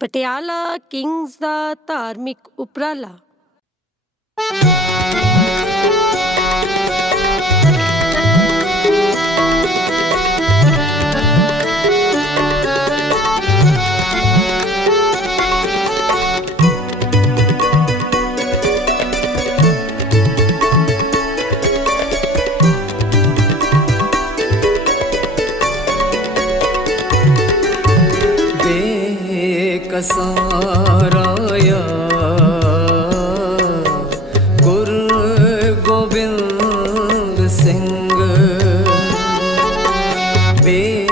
Patiala Kings ਦਾ ਧਾਰਮਿਕ ਉਪਰਾਲਾ ਕਸਾਰਾਇਆ ਗੁਰ ਗੋਬਿੰਦ ਸਿੰਘ ਬੇ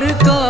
るか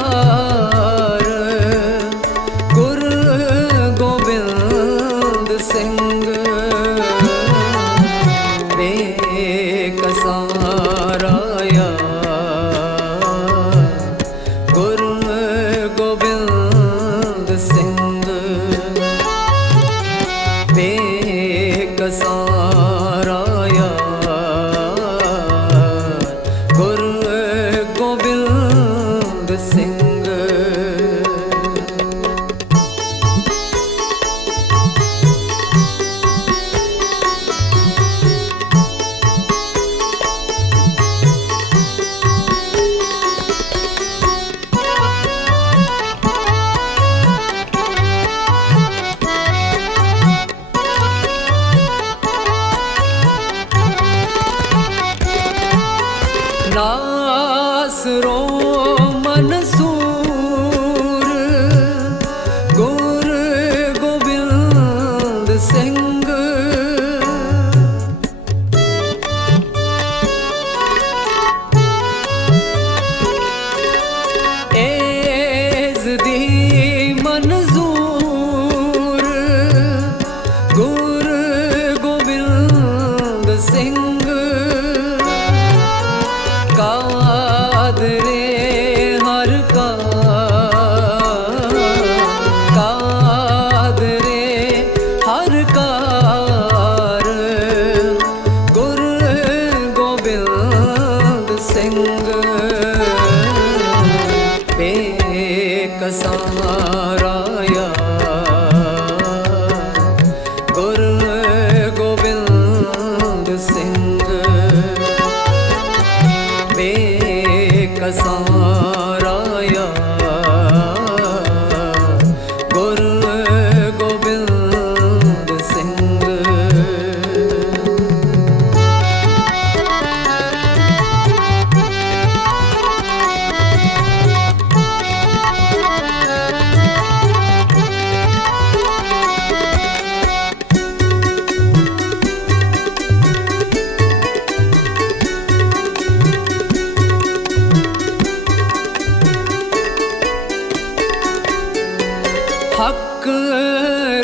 ਹੱਕ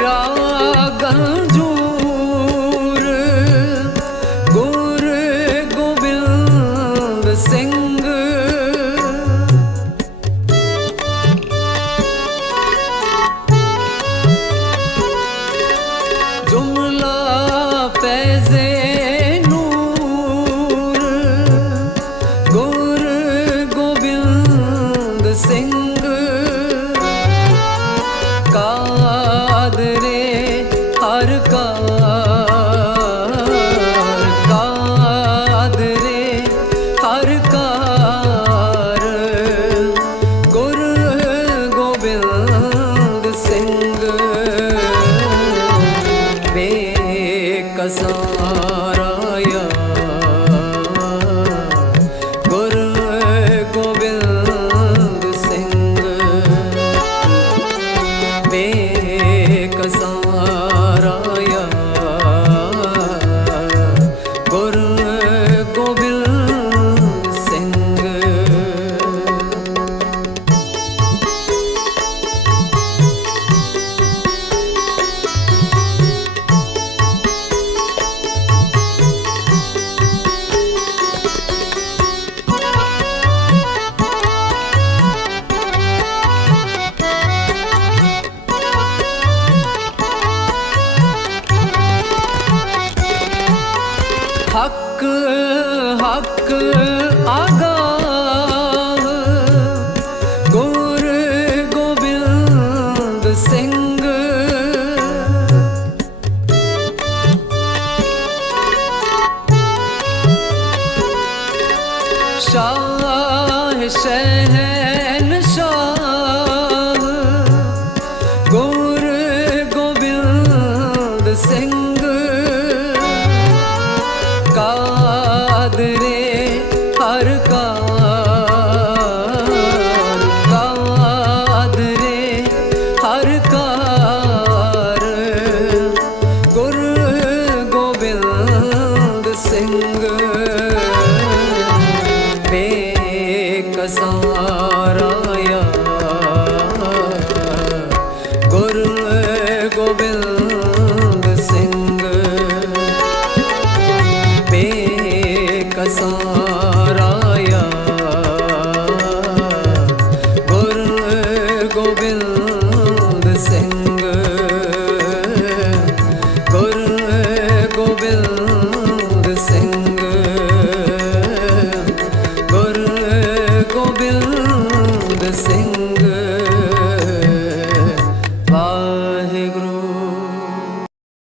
ਰਾਗਾਂ ਗੁਰ ਗੋਬਿੰਦ ਸਿੰਘ so ਹੱਕ ਹੱਕ ਆਗਾ ਗੁਰ ਗੋਬਿੰਦ ਸਿੰਘ। ਸ਼ਾਹ ਸ਼ਾਹ નારાયણ